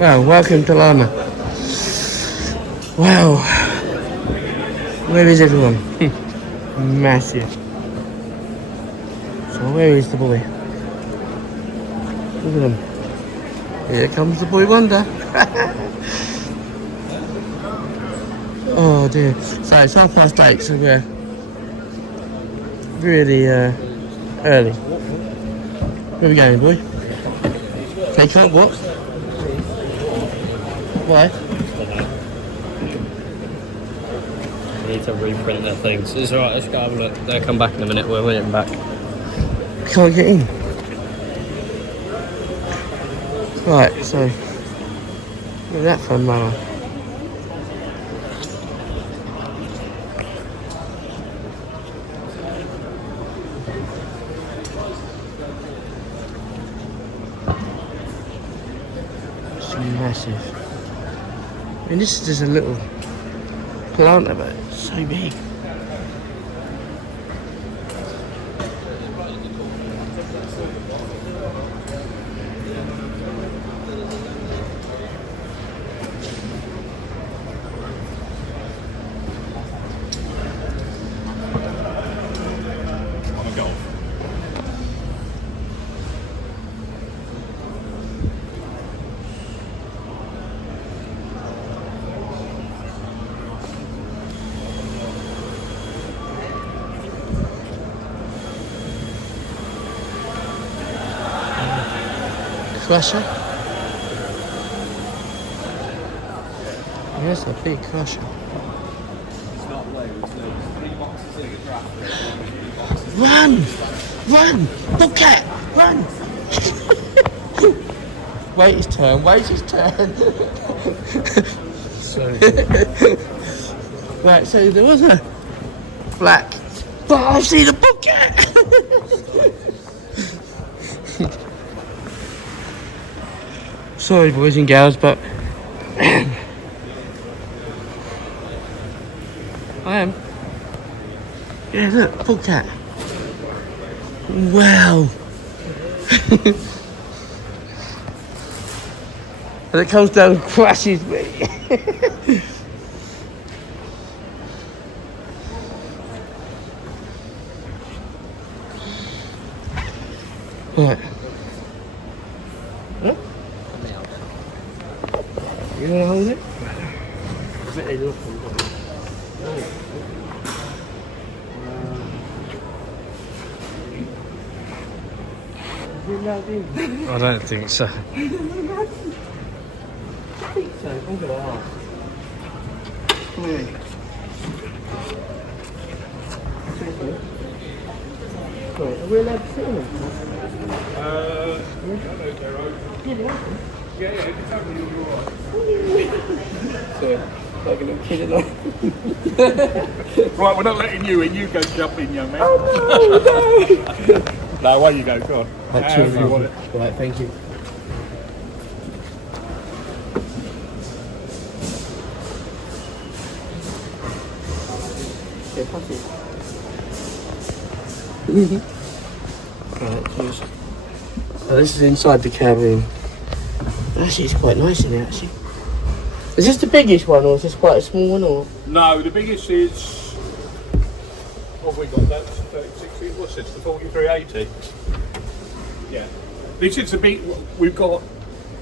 Well, welcome to LAMMA. Wow. Where is everyone? Massive. So where is the boy? Look at him. Here comes the boy wonder. Oh dear. So it's 8:30, so we're really early. Where are we going, boy? They can't what? Why? They need to reprint their things. It's alright, let's go have a look. They'll come back in a minute, we're waiting back. Can't get in. Right, so look at that fun mower. It's massive. I mean, this is just a little planter, but it's so big. Crusher? Yes, a big crusher. Run! Run! Bobcat! Run! Wait his turn, wait his turn. Sorry. Right, so there was a black, but I see the Bobcat! Sorry boys and girls, but I am. Yeah, look, Bobcat. Wow. And it comes down and crashes me. Right. Huh? You want to hold it? I don't think so. I think so. I'm going to ask. Come here. Right, are we allowed to sit on them? Yeah, it's open, you'll be alright. Sorry, like a little kid along. Right, we're not letting you in, you go jump in, young man. Oh no, no! No, away you go, go on. Right, However you want it. Right, thank you. Yeah, pass it. Right, cheers. Oh, this is inside the cabin. Actually, it's quite nice in here, actually. Is this the biggest one, or is this quite a small one, or? No, the biggest is... What have we got? That's 36, what's this, the 4380? Yeah. This is the big... We've got,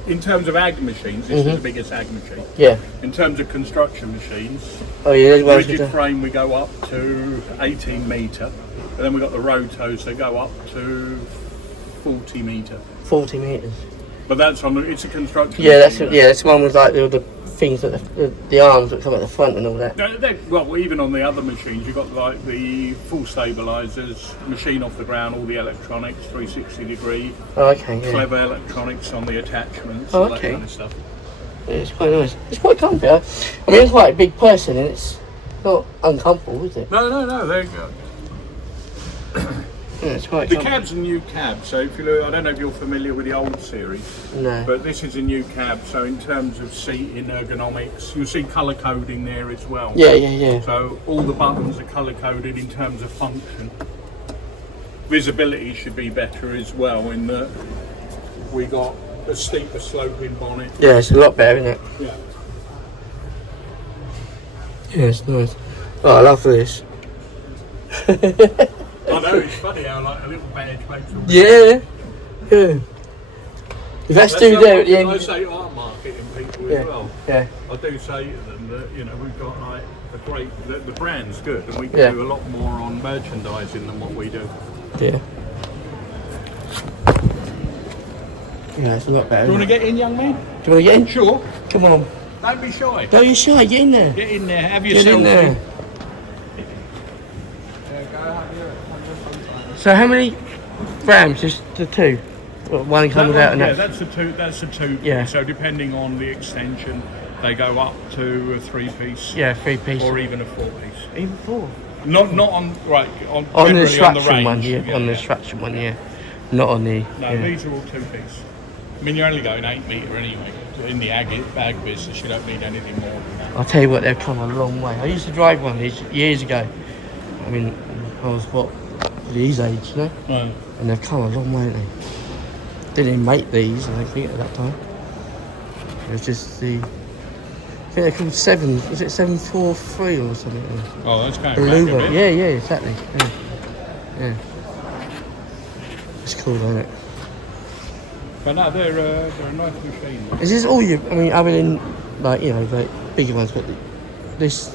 in terms of ag machines, this is the biggest ag machine. Yeah. In terms of construction machines, Oh yeah, there's ones with rigid the... frame we go up to 18 metre, and then we've got the rotos, they go up to 40 metre. 40 metres. But that's on it's a construction. Yeah, that's machine, yeah, that's the one with like the things that the arms that come at the front and all that. Well, even on the other machines, you've got like the full stabilisers, machine off the ground, all the electronics, 360 degree, Oh, okay, yeah. clever electronics on the attachments, Oh, all that okay. kind of stuff. Yeah, it's quite nice. It's quite comfy. I mean, I'm quite a big person and it's not uncomfortable, is it? No, there you go. Yeah, it's quite The comfy. cab's a new cab, so if you look, I don't know if you're familiar with the old series, No. but this is a new cab, so in terms of seating, ergonomics, you'll see colour coding there as well. Yeah. So all the buttons are colour coded in terms of function. Visibility should be better as well in that we got a steeper sloping bonnet. Yeah, it's a lot better, isn't it? Yeah. Yeah, it's nice. Oh, I love this. I know, it's funny how like a little badge makes all Yeah. Yeah. If that's still there at the end. I say to our marketing people Yeah. as well. Yeah. I do say to them that, you know, we've got like a great, the brand's good and we can Yeah. do a lot more on merchandising than what we do. Yeah. Yeah, it's a lot better. Do you want to get in, young man? Do you want to get in? Sure. Come on. Don't be shy. Don't be shy, get in there. Get in there, have your Get in selfie. there. So how many grams? Just the two? Well, one comes out and yeah, that's... that's a two. Yeah. So depending on the extension, they go up to a 3-piece. Yeah, 3-piece. Or even a 4-piece. Even 4? Not on right on On the generally extraction range. one, yeah. On the extraction one, yeah. Not on the... No, yeah. these are all 2-piece. I mean, you're only going 8 metre anyway. In the bag business, you don't need anything more than that. I'll tell you what, they've come a long way. I used to drive one of these years ago. I mean, I was what, these age, you know? Right. And they've come a long way, haven't they? Didn't even make these, I don't think, at that time. It was just the... I think they're called 743 or something. Oh, that's going Blue back a one. bit. Yeah, yeah, exactly. Yeah. Yeah. It's cool, isn't it? But no, they're a nice machine. Is this all you... I mean, other than, like, you know, like bigger ones, but this...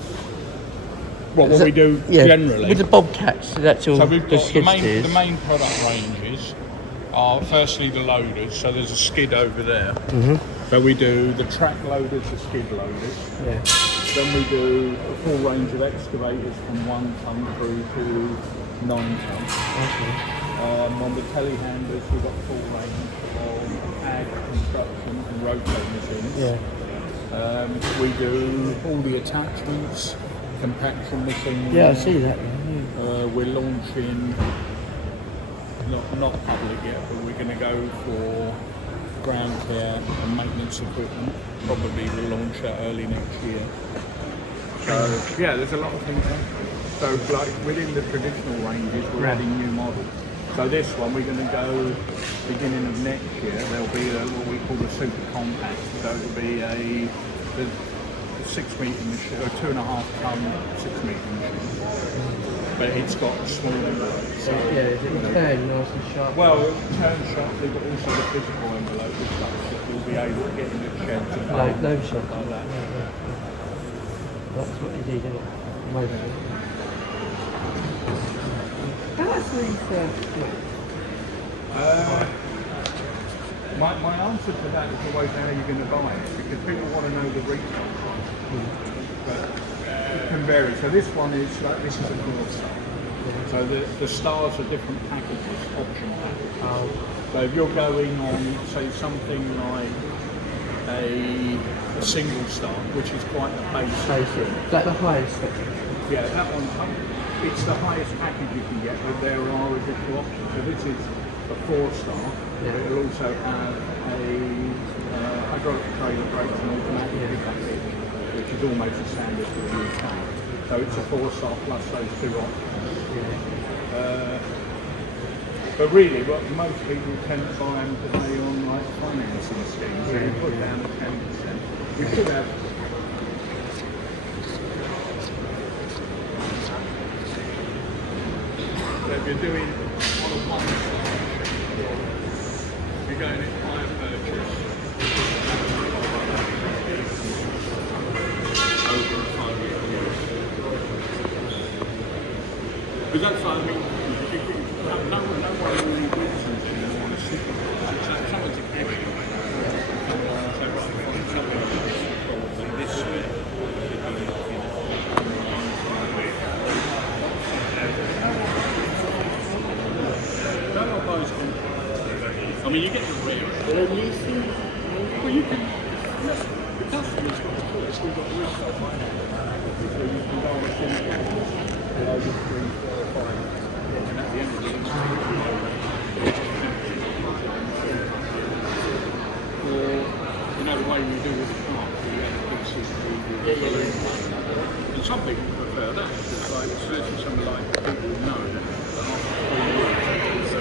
What is we that- do yeah, generally. with the Bobcats, that's all So we've the got skid the steers. main product ranges are firstly the loaders. So there's a skid over there. Mhm. So we do the track loaders, the skid loaders. Yeah. Then we do a full range of excavators from 1 ton through to 9 ton. Okay. On the telehandlers, we've got full range of ag, construction and rotate machines. Yeah. We do all the attachments, compaction machines. Yeah, I see that. Yeah. We're launching, not public yet, but we're going to go for ground care and maintenance equipment. Probably we'll launch that early next year. So yeah, there's a lot of things there. So like within the traditional ranges, we're adding new models. So this one, we're going to go beginning of next year. There'll be what we call the super compact. So it'll be a 6-metre machine, or 2.5 ton 6-metre machine. But it's got a small envelope. So, Yeah, is it turn nice and sharp? well, it'll turn sharply, but also the physical envelope is such that you'll be able to get in the shed to no shot like that. That's what you do, isn't it? Most of it. How much are these? My answer to that is always how you're going to buy it, because people want to know the retail price. But it can vary. So this one is like, this is a 4-star. So the stars are different packages, optional packages. So if you're going on, say, something like a single star, which is quite a basic. Is that the highest section? Yeah, that one, it's the highest package you can get, but there are additional options. So this is a 4-star, but it'll also have a hydraulic trailer brakes and automatic pickup hitch, which is almost a standard for the UK. So it's a 4-star plus those 2 options. But really, what most people tend to buy them today on like financing schemes. So you put down a 10%. You should have. So if you're doing on a 1-star, you're going in higher purchase. Over a 5-year period. Because that's what I mean. No one really business anymore. It's someone's a cashier. So right, find something probably this way. Don't know those contracts. I mean, you get the rare. Well, you can. The customer's got the choice. We've got retail finance. So you can go on a full over 3, 4, 5. And at the end of the day, or you know the way we do with the car, we have a big system. And some people prefer that because, like, especially some like people who know that after 3 years,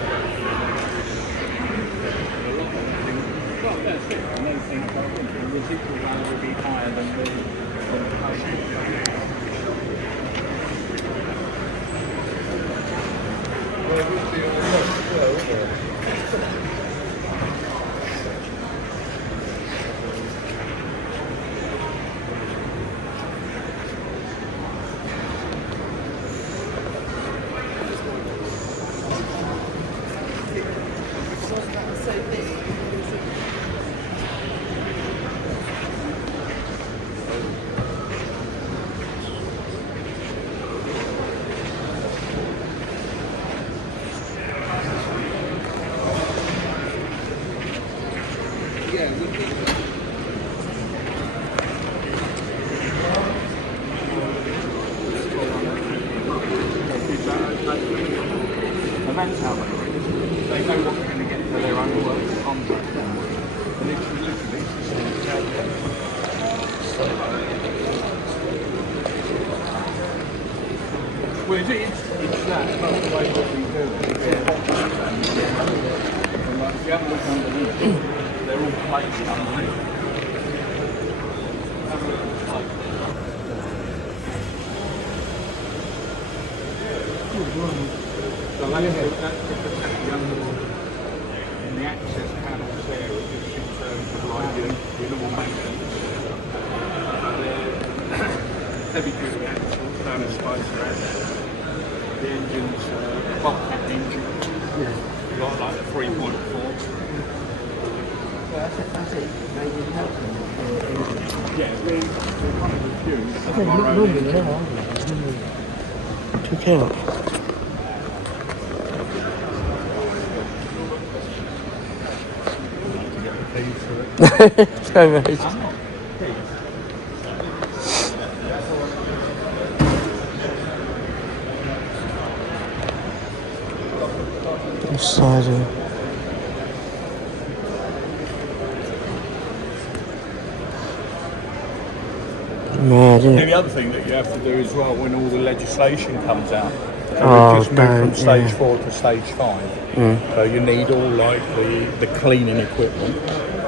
a lot of them think, well, And that's how they work. They know what they're going to get for their own work contract. And it's literally the same well, it's that, it's not the way what we do it. It's a box and like, if you have a look underneath, they're all placed underneath. Have a look at the plate. So that's the in the access panels there, it just in terms of like your normal maintenance. Heavy duty axles, down a spicer axle. The engine's Bobcat engine. Yeah. Got like a 3.4. That's it. Maybe help them. Yeah, they're one of the few. Took out. So much. Size of mad, isn't And it? the other thing that you have to do as well when all the legislation comes out, so Oh, we've just moved from stage yeah. 4 to stage 5. So you need all like the cleaning equipment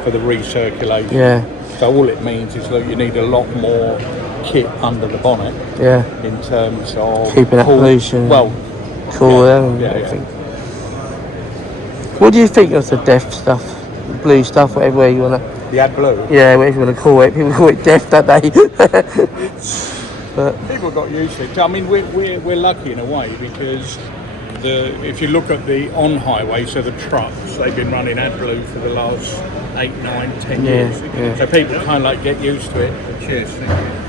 for the recirculation. Yeah, So all it means is that you need a lot more kit under the bonnet yeah. in terms of Keeping that pollution. Well, Cool, yeah, and yeah, everything. What do you think of the deaf stuff? Blue stuff, whatever you wanna. the AdBlue. Yeah, whatever you wanna call it. People call it deaf, don't they? But People got used to it. I mean, we're lucky in a way because if you look at the on highway, so the trucks, they've been running AdBlue for the last 8, 9, 10 years. yeah. So people kind of like get used to it. Cheers, thank you.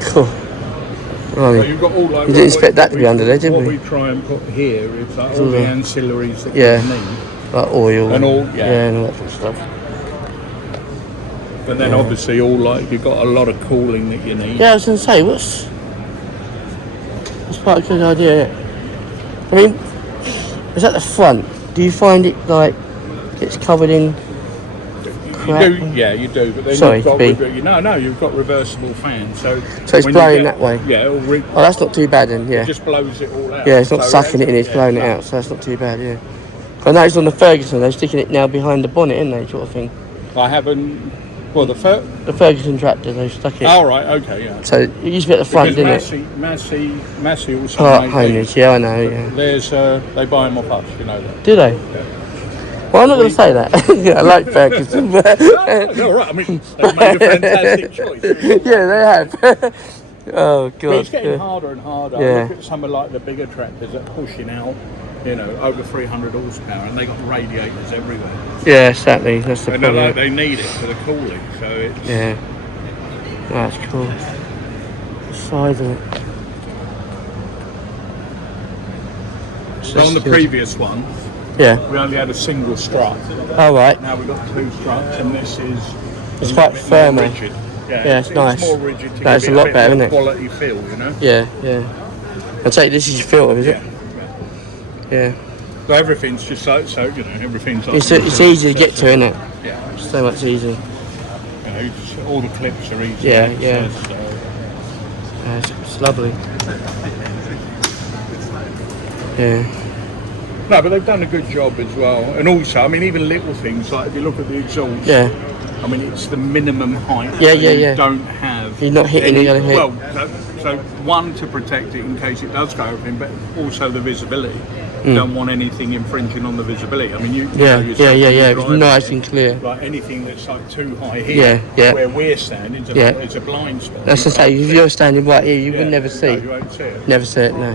cool. So Right. you've got all like You didn't expect that to be under there, did what we? we try and put here is like all the ancillaries that Yeah. you need. Like oil And all, yeah. and all that sort of stuff. But then obviously all like you've got a lot of cooling that you need. Yeah, I was gonna say, that's quite a good idea. Isn't it? I mean, is that the front? Do you find it like it's covered in crap? You do, yeah, you do. But then Sorry, you've got B. you've got reversible fans. So So it's when you blowing get- that way? Yeah, Oh, that's not too bad then. Yeah. it just blows it all out. Yeah, it's not So sucking it in, it's yeah, blowing it no. out, so that's not too bad, yeah. I noticed on the Ferguson, they're sticking it now behind the bonnet, isn't they, sort of thing? I haven't. Well, the The Ferguson tractor, they've stuck it. Oh right, okay, yeah. So it used to be at the front, Because didn't it? Massey also Part make homeage, these. yeah, I know, yeah. There's they buy them off us, you know that. Do they? Well, I'm not going to say that. Yeah, I like Ferguson, but... No, all right. I mean, they've made a fantastic choice. Yeah, they have. Oh, God. But it's getting yeah. harder and harder. Yeah. Look at some of like the bigger tractors that are pushing out, you know, over 300 horsepower, and they got radiators everywhere. Yeah, exactly. That's the And problem. they need it for the cooling, so it's. Yeah. That's cool. The size of it. So on the previous one, Yeah. we only had a single strut. All right. Now we've got 2 struts, and this is. It's a quite little bit more firmer. rigid. Yeah, it's nice. more rigid to No, it's give a it lot bit better, more isn't it? quality feel, you know. Yeah, yeah. I'd say this is your filter, is Yeah. it? Yeah. So everything's just so you know everything's. Like It's easy to get to, isn't it? Yeah. So much easier. You know, just, all the clips are easy. Yeah, to yeah. access, so. It's lovely. Yeah. No, but they've done a good job as well. And also, I mean, even little things like if you look at the exhaust. Yeah. I mean, it's the minimum height. Yeah, so yeah, you yeah. don't have. You're not hitting the other hit. Well, so one to protect it in case it does go everything, but also the visibility. You don't want anything infringing on the visibility. I mean, you know yourself when you're driving, nice and clear. like anything that's like too high here, where we're standing, it's a blind spot. That's to say, if you're standing right here, you would never see. No, you won't see it. Never see it, no.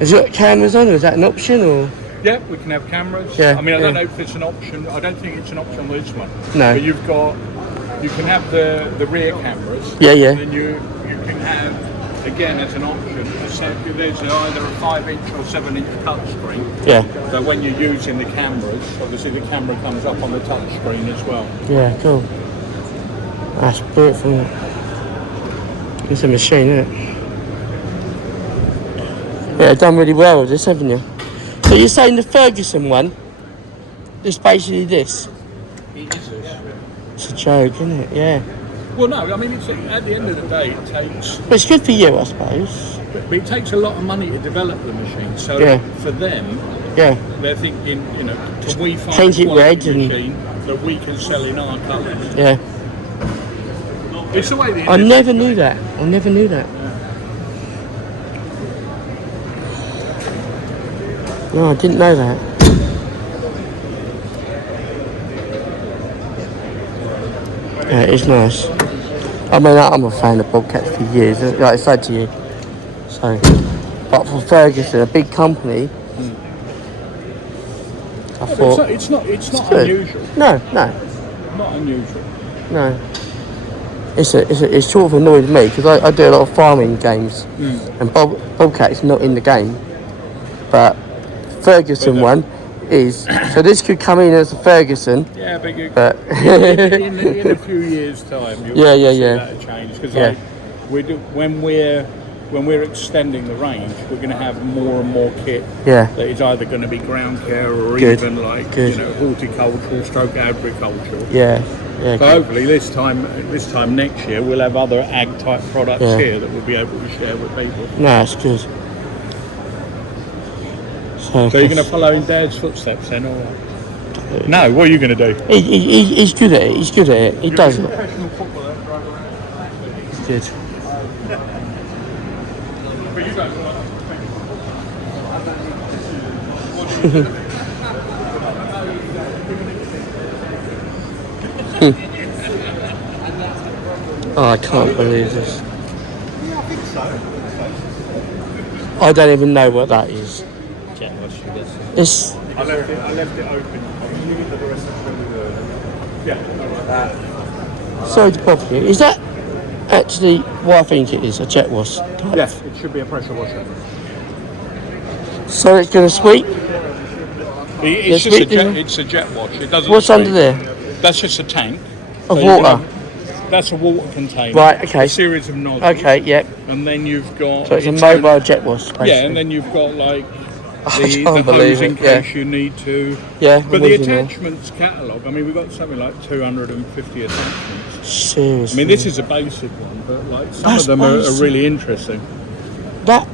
Has it got cameras on, or is that an option, or? Yeah, we can have cameras. Yeah, I mean, I don't know if it's an option. I don't think it's an option on this one. No. But you can have the rear cameras. Yeah, yeah. And then you can have, again, as an option, there's either a 5-inch or 7-inch touch screen. Yeah. So when you're using the cameras, obviously the camera comes up on the touch screen as well. Yeah, cool. That's beautiful, isn't it? It's a machine, isn't it? Yeah, done really well with this, haven't you? So you're saying the Ferguson one is basically this? It is this. It's a joke, isn't it? Yeah. Well, no, I mean, it's, at the end of the day, it takes... But it's good for you, I suppose. But it takes a lot of money to develop the machine. So for them, they're thinking, you know, can we find Paint a it red quality machine that we can sell in our colours? Yeah. It's the way the I never knew that. I never knew that. No, I didn't know that. Yeah, it's nice. I mean, I'm a fan of Bobcats for years, like I said to you. So, but for Ferguson, a big company, I thought it's not unusual. No. Not unusual. No. It's sort of annoyed me because I do a lot of farming games, and Bobcat's not in the game, but Ferguson one is. So this could come in as a Ferguson. Yeah, but in a few years' time, you'll see that change because when we're extending the range, we're going to have more and more kit that is either going to be ground care or even like you know, horticultural stroke agricultural. Yeah. So hopefully this time next year we'll have other ag type products here that we'll be able to share with people. No, that's good. So you're going to follow in Dad's footsteps then, or no? What are you going to do? He's good at it. He's good at it. He does it. Professional footballer. He's good. But you don't. Oh, I can't believe this. I don't even know what that is. It's. I left it open. Sorry to bother you. Is that actually what I think it is? A jet wash type? Yes, it should be a pressure washer. So it's going to sweep? It's just it's a jet wash. It doesn't. What's sweep. under there? That's just a tank Of water? That's a water container. Right, okay. A series of nozzles. Okay, yep. And then you've got... So it's a mobile jet wash, basically. Yeah, and then you've got like the can't hose believe in it, case you need to... Yeah, But the original. attachments catalogue, I mean, we've got something like 250 attachments. Seriously. I mean, this is a basic one, but like some That's of them are basic. really interesting. That...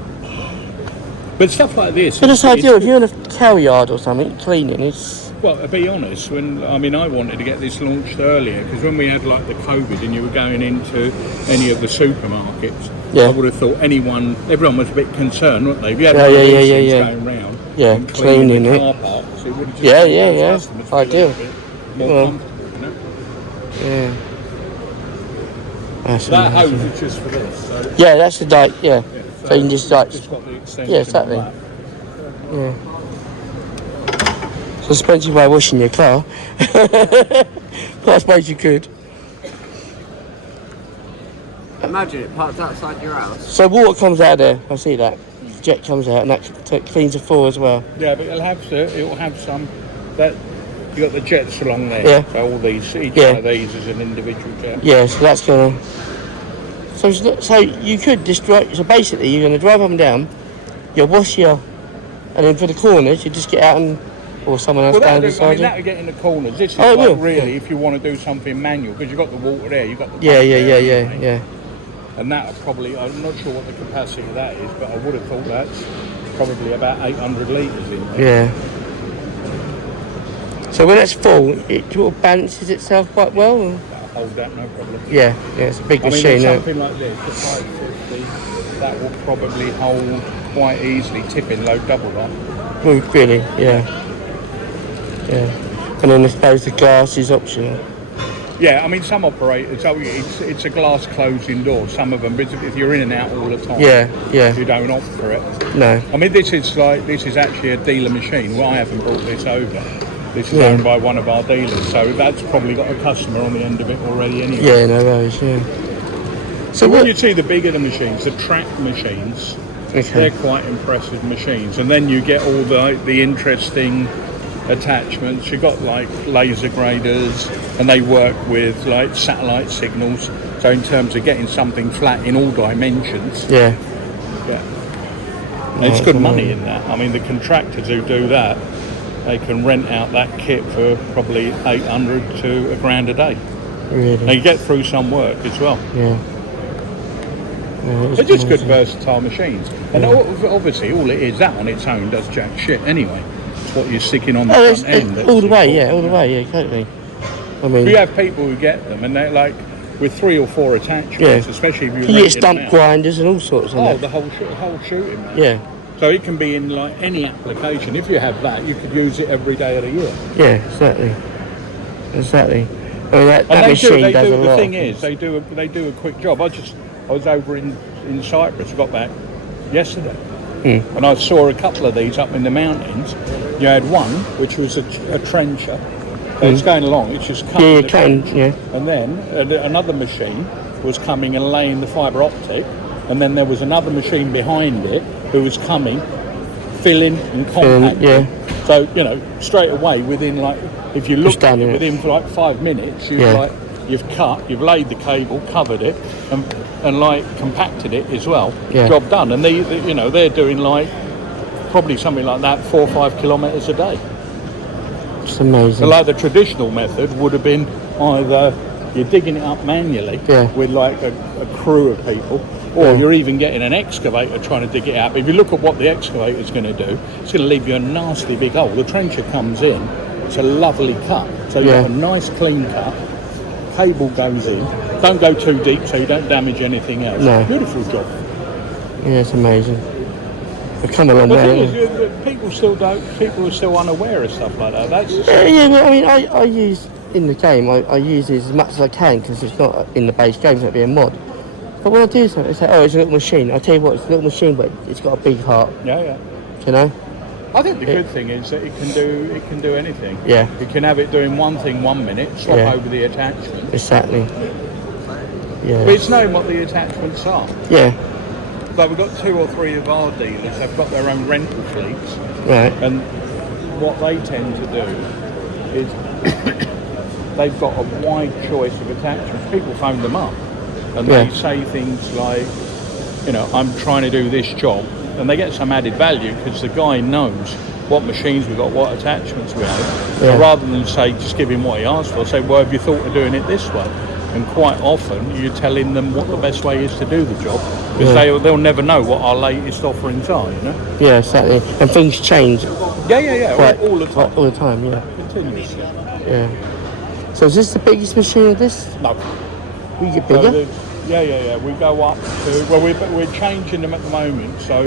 But stuff like this... But that's ideal. If you're in a cow yard or something, cleaning, it's... Well, to be honest, I wanted to get this launched earlier because when we had like the COVID and you were going into any of the supermarkets, I would have thought everyone was a bit concerned, weren't they? If you had going round and cleaning the car parks, it would have just customers feel ideal. a bit more comfortable, you know? Yeah. That's That amazing. hose is just for this. So Yeah, that's the so you can just like... it's got the extension. Yeah, exactly. of that. Yeah. It's an expensive way of washing your car. But I suppose you could. Imagine it parked outside your house. So water comes out of there, I see that. Jet comes out and that cleans the floor as well. Yeah, but it'll have some that you got the jets along there. Yeah. So all these, each one of these is an individual jet. Yeah, so that's gonna... So you could just drive... So basically you're gonna drive up and down, you'll wash your... And then for the corners, you just get out and... Or someone else down beside you. That would get in the corners. This is really if you want to do something manual, because you've got the water there, you've got the Yeah. And that probably, I'm not sure what the capacity of that is, but I would have thought that's probably about 800 litres in there. Yeah. So when it's full, it sort of balances itself quite well. Or? That'll hold that, no problem. Yeah, it's a big I mean, machine. something like this, the 550, that will probably hold quite easily, tipping load double that. Well, really, yeah. And then I suppose the glass is optional. Yeah, I mean, some operators, it's a glass closing door. Some of them, but if you're in and out all the time, Yeah. you don't opt for it. No. I mean, this is actually a dealer machine. Well, I haven't brought this over. This is owned by one of our dealers, so that's probably got a customer on the end of it already anyway. Yeah, no worries, yeah. So when you see the bigger the machines, the track machines, okay. they're quite impressive machines. And then you get all the interesting attachments. You've got like laser graders, and they work with like satellite signals. So in terms of getting something flat in all dimensions, Yeah. It's good money in that. I mean, the contractors who do that, they can rent out that kit for probably 800 to $1,000 a day. Really? And you get through some work as well. Yeah. They're just good versatile machines. And obviously all it is, that on its own does jack shit anyway. It's what you're sticking on the front end. All the way, totally. I mean, we have people who get them and they're like, with 3 or 4 attachments, especially if you get stump grinders and all sorts of that. the whole shooting, man. Yeah. So it can be in like any application. If you have that, you could use it every day of the year. Yeah, exactly. I mean, that machine does a lot. The thing is, they do a quick job. I was over in Cyprus, got back yesterday, and I saw a couple of these up in the mountains. You had one which was a trencher. It's going along. It's just cutting And then another machine was coming and laying the fibre optic, and then there was another machine behind it who was coming, filling and compacting. So straight away within if you look at it within like 5 minutes, you've cut, you've laid the cable, covered it, and compacted it as well. Yeah. Job done. And they're doing probably something like that 4 or 5 kilometres a day. It's amazing. So the traditional method would have been either you're digging it up manually with a crew of people, or you're even getting an excavator trying to dig it out. But if you look at what the excavator's going to do, it's going to leave you a nasty big hole. The trencher comes in, it's a lovely cut. So you have a nice clean cut, cable goes in, don't go too deep so you don't damage anything else. No. Beautiful job. Yeah, it's amazing. We've come a long way. People are still unaware of stuff like that. That's but I mean, I use in the game. I use it as much as I can because it's not in the base game. So it'd be a mod. But when I do something, it's like, it's a little machine. I tell you what, it's a little machine, but it's got a big heart. Yeah. I think the good thing is that it can do anything. Yeah. You can have it doing one thing 1 minute, swap over the attachment. Exactly. Yeah. But it's knowing what the attachments are. Yeah. But we've got 2 or 3 of our dealers. They've got their own rental fleets. Right. And what they tend to do is they've got a wide choice of attachments. People phone them up and they say things like, I'm trying to do this job, and they get some added value because the guy knows what machines we've got, what attachments we have. So rather than say, just give him what he asked for, say, well, have you thought of doing it this way? And quite often you're telling them what the best way is to do the job, because they'll never know what our latest offerings are, Yeah, exactly. And things change. Yeah. All the time. All the time, yeah. Continuously. Yeah. So is this the biggest machine of this? No. We get bigger? Yeah. We go up to, we're changing them at the moment, so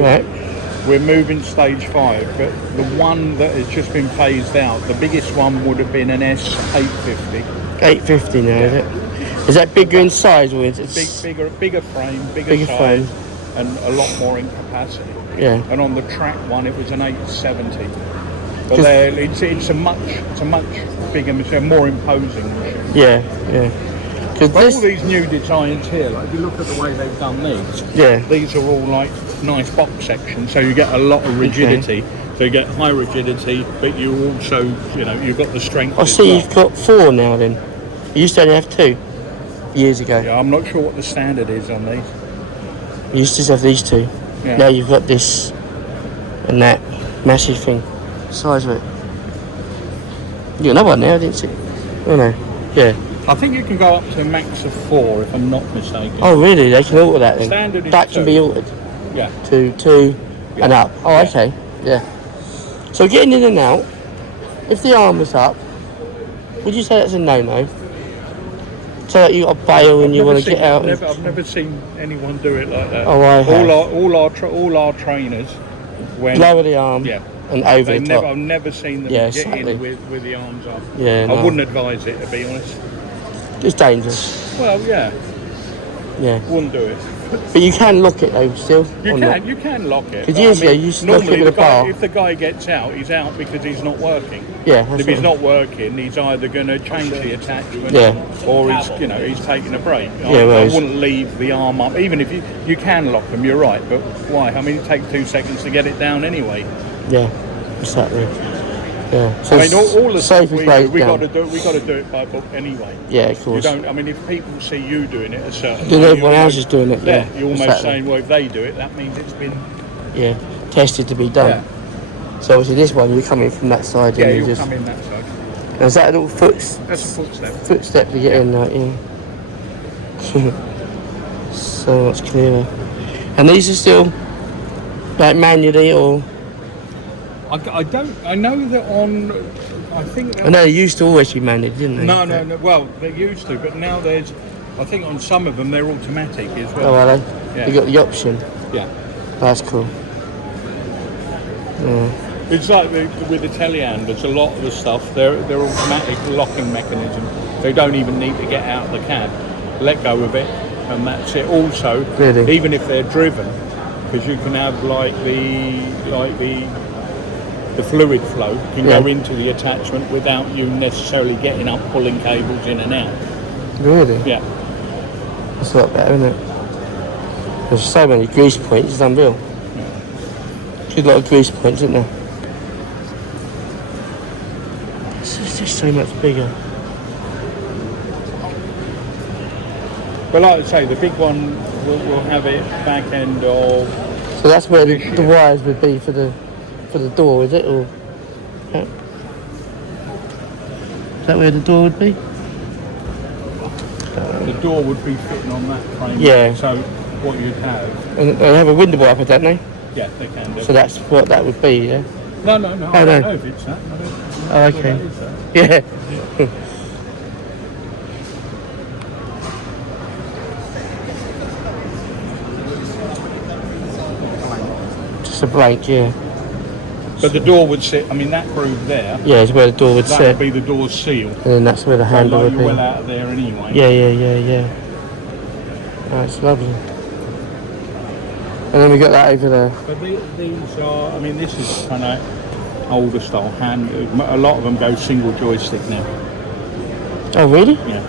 we're moving stage 5, but the one that has just been phased out, the biggest one would have been an S850. 850 now, is it? Is that bigger in size, or is it bigger frame, bigger size, and a lot more in capacity? Yeah. And on the track one, it was an 870. But it's a much bigger machine, more imposing machine. Yeah. But all these new designs here, like if you look at the way they've done these are all like nice box sections, so you get a lot of rigidity. So you get high rigidity, but you also, you've got the strength. I see you've got 4 now then. You used to only have 2 years ago. Yeah, I'm not sure what the standard is on these. You used to have these 2. Yeah. Now you've got this and that massive thing. The size of it. You got another one now, didn't you? Oh no. Yeah. I think you can go up to a max of 4 if I'm not mistaken. Oh really? They can alter that then? Standard is that 2. Can be altered. Yeah. To 2 and up. Oh, Yeah. okay. Yeah. So getting in and out, if the arm was up, would you say that's a no-no? So that you got a bail and you want to get out? I've never seen anyone do it like that. Oh, I have. All our trainers, when Lower the arm and over the top. I've never seen them Yeah, get exactly. in with the arms up. Yeah, no. I wouldn't advise it, to be honest. It's dangerous. Well, yeah, Yeah. wouldn't do it. But you can lock it though, still. You can lock it. Because But, usually you used to lock it normally with a bar. if the guy gets out, he's out because he's not working. Yeah, And that's if he's what- not working, he's either going to change the attachment, Yeah. or he's taking a break. Yeah, I whereas- wouldn't leave the arm up, even if you can lock them. You're right, but why? I mean, it takes 2 seconds to get it down anyway. Yeah, exactly. Yeah. So I mean, all the stuff safest we way do, we down. got to do it by book anyway. Yeah, of You course. don't. I mean, if people see you doing it a certain Then way, everyone you're else almost- is doing it. Yeah, you're almost exactly. saying, well, if they do it, that means it's been. Yeah, tested to be done. Yeah. So obviously this one, you're coming from that side Yeah, and you'll you just... come in that side. Is that a little That's a footstep. footstep to get in, like, yeah. So much clearer. And these are still, like, manually or... I know that on. I think. I know they used to always be manual, didn't they? No. Well, they used to, but now there's. I think on some of them they're automatic as well. Oh, are they? Yeah. You got the option. Yeah. That's cool. Yeah. It's like with the telehandlers, a lot of the stuff they're automatic locking mechanism. They don't even need to get out of the cab. Let go of it, and that's it. Also, Really? even if they're driven, because you can have the fluid flow can Yeah. go into the attachment without you necessarily getting up, pulling cables in and out. Really? Yeah. That's a lot better, isn't it? There's so many grease points, it's unreal. There's a lot of grease points, isn't there? It's just so much bigger. But like I say, the big one will have it back end of. So that's where the This year. wires would be for the door, is it? Or yeah. Is that where the door would be? The door would be fitting on that frame. Yeah. So what you'd have. And they have a window wiper, don't they? Yeah, they can do. So that's what that would be, yeah? No. Oh, I don't no. know if it's that. I don't Oh, know okay. if that is that. Yeah. Just a blank, yeah. But the door would sit. I mean, that groove there. Yeah, it's where the door would That sit. would be the door's seal. And then that's where the So handle like would you're be. well out of there anyway. Yeah. Oh, it's lovely. And then we got that over there. But these are. I mean, this is kind of older style hand. A lot of them go single joystick now. Oh, really? Yeah.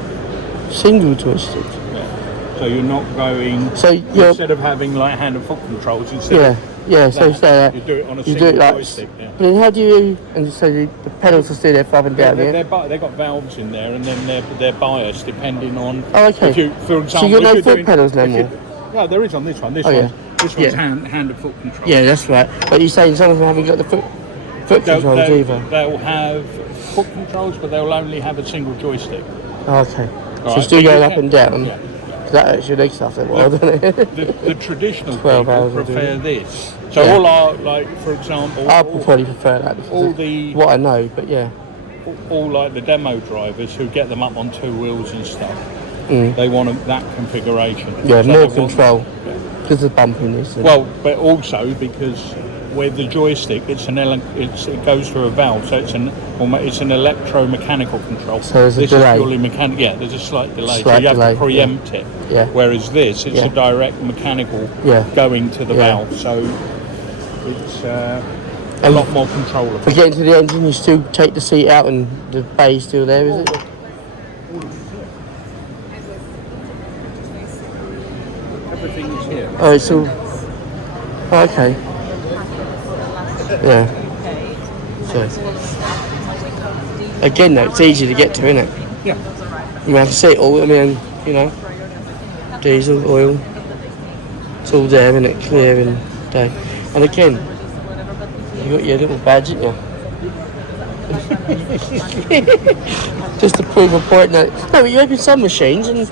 Single joystick. Yeah. So you're not going. So you're... Instead of having like hand and foot controls, instead Yeah, of yeah, so that, say you do it on a you single do it like... joystick. Yeah. But then how do you... And so the pedals are still there for up and down, yeah? They've got valves in there, and then they're biased depending on. Oh, okay. If you, for example, So you've got no if you're foot pedals no if you- more? No, there is on this one. This Oh, yeah. one's Yeah. hand and foot control. Yeah, that's right. But you're saying some of them haven't got the foot controls either? They'll have foot controls, but they'll only have a single joystick. Oh, okay. So Alright, still but you going up can- and down? Yeah. That hurts your legs after a while, doesn't it? The traditional 12 hours people will do prefer it. this. So Yeah. all our, like, for example, I would probably prefer that because all of the- what I know, but yeah. all like the demo drivers who get them up on 2 wheels and stuff, they want that configuration. Yeah, So more they want- control Yeah. because of bumpiness. And Well, but also because with the joystick, it goes through a valve, so it's an electromechanical control. So there's a this delay. is purely mechanical. Yeah, there's a slight delay, so Slight you have delay, to preempt it. Yeah. Whereas this, it's Yeah. a direct mechanical Yeah. going to the Yeah. valve, so it's a And lot more controllable. for getting to the engine, you still take the seat out and the bay's still there, is it? Everything's here. Oh, it's all... Oh, okay. Yeah. So, again, though, it's easy to get to, isn't it? Yeah. You have to see it all, I mean, you know, diesel, oil, it's all there, isn't it, clear and day. And again, you got your little badge, haven't you? Just to prove a point that, no, but you open some machines and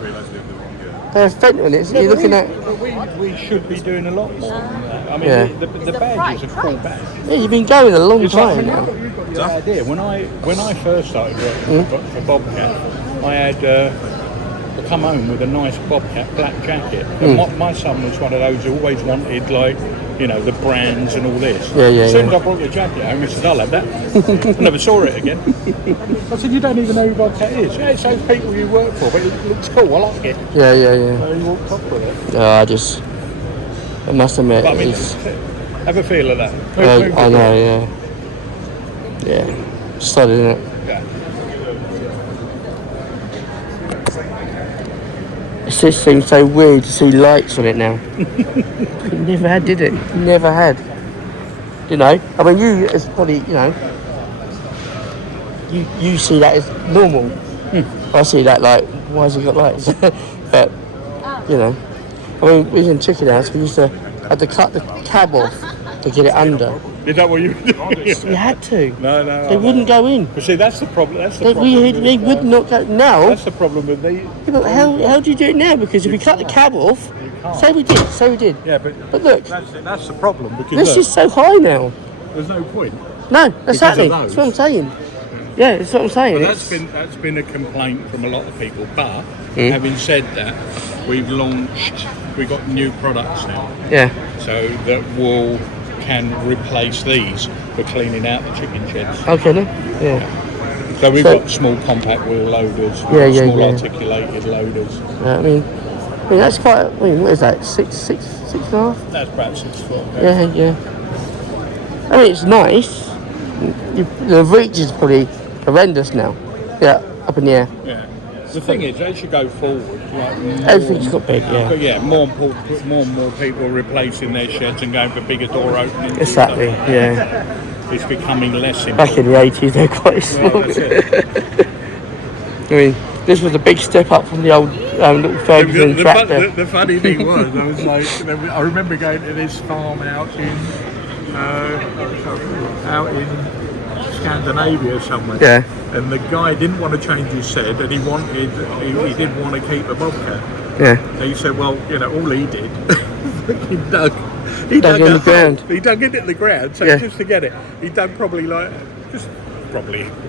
They're fentanyl. You're looking at. We should be doing a lot more than that. I mean, Yeah. the badge is a cool badge. Yeah, you've been going a long It's like, time now. you've got the idea. When I first started working for Bobcat, I had come home with a nice Bobcat black jacket. And my son was one of those who always wanted, like, you know, the brands and all this. Yeah. As soon as I brought the jacket home, he said, I'll have that. I never saw it again. I said, you don't even know who Bobcat is. Yeah, it's those people you work for, but it looks cool, I like it. Yeah. So he walked off with it. I must admit, But I mean, it's, have a feel of that. I know, yeah. Solid, isn't it? Yeah. It just seems so weird to see lights on it now. It never had, did it? Never had. You know, I mean, you as probably, you know, you see that as normal. I see that like, why has it got lights? But, you know, I mean, we was in Chicken House, we used to have to cut the cab off to get it under. Is that what you were doing? You had to. No. They wouldn't go in. But see, that's the problem. They would not go. Now, That's the problem with the. yeah, but how do you do it now? Because if we cut the cab off, say we did. Yeah, but look, that's the problem because this is so high now. there's no point. No, exactly. of That's those. what I'm saying. Yeah, that's what I'm saying. But It's- that's been a complaint from a lot of people. But having said that, we've got new products now, yeah, so that can replace these for cleaning out the chicken sheds. okay, no, yeah, So we've So- got small compact wheel loaders, small articulated loaders. I mean that's quite. I mean, what is that? Six and a half? That's about 6 foot. Yeah. I mean, it's nice. The reach is probably horrendous now. Yeah, up in the air. Yeah. The thing is, as you go forward, like Everything's got big. Yeah, but yeah, more and more people replacing their sheds and going for bigger door openings. exactly. Yeah. It's becoming less important. Back in the 80s, they're quite small. Well, that's it. I mean, this was a big step up from the old little Ferguson tractor. The funny thing was, I was like, I remember going to this farm out in Scandinavia somewhere. Yeah. And the guy didn't want to change his shed, and he didn't want to keep a Bobcat. Yeah. And he said, well, you know, all he did, he dug in the ground. He dug into the ground, so Yeah. just to get it, he dug probably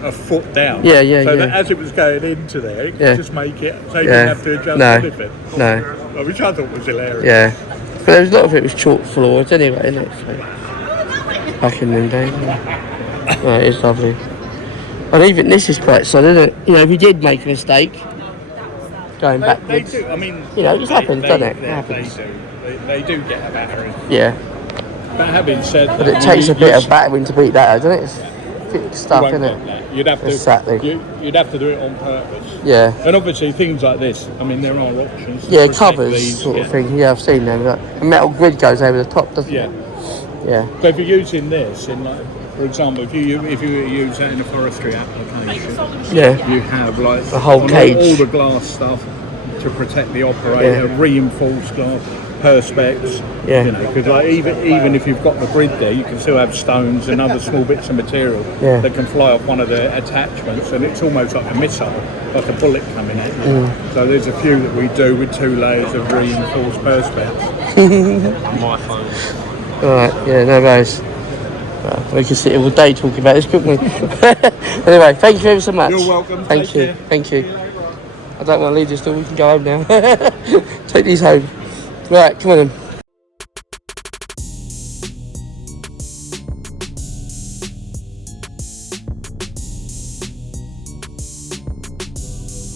a foot down. Yeah, So that yeah. as it was going into there, it could just make it, so you Yeah. didn't have to adjust No. anything. No. Which I thought was hilarious. Yeah. But there was a lot of it was chalk floors anyway, isn't it? So, back in them days. Yeah. No, it's lovely. And even this is quite solid, isn't it? You know, if you did make a mistake, going They backwards. do. I mean, You know, it happens, doesn't it? It They happens. do. They do get a battering. Yeah. But having said that, But it takes a bit of battering to beat that, doesn't it? It's thick stuff, won't isn't it? get that. You'd have to. Exactly. You'd have to do it on purpose. Yeah. And obviously things like this. I mean, there are options. to Yeah, protect covers these, sort of yeah. thing. Yeah, I've seen them. Like, a metal grid goes over the top, doesn't Yeah. it? Yeah. So if you're using this in, like, for example, if you were to use that in a forestry application, Yeah. you have like The whole on cage. all the glass stuff to protect the operator, Yeah. reinforced glass, perspex. Yeah. You know, because like even if you've got the grid there, you can still have stones and other small bits of material Yeah. that can fly off one of the attachments, and it's almost like a missile, like a bullet coming at you. So there's a few that we do with 2 layers of reinforced perspex. My phone. Alright, yeah, no worries. Well, we could sit here all day talking about this, couldn't we? Anyway, thank you ever so much. You're welcome. Thank Take you. care. Thank you. I don't want to leave this till we can go home now. Take these home. Right, come on then.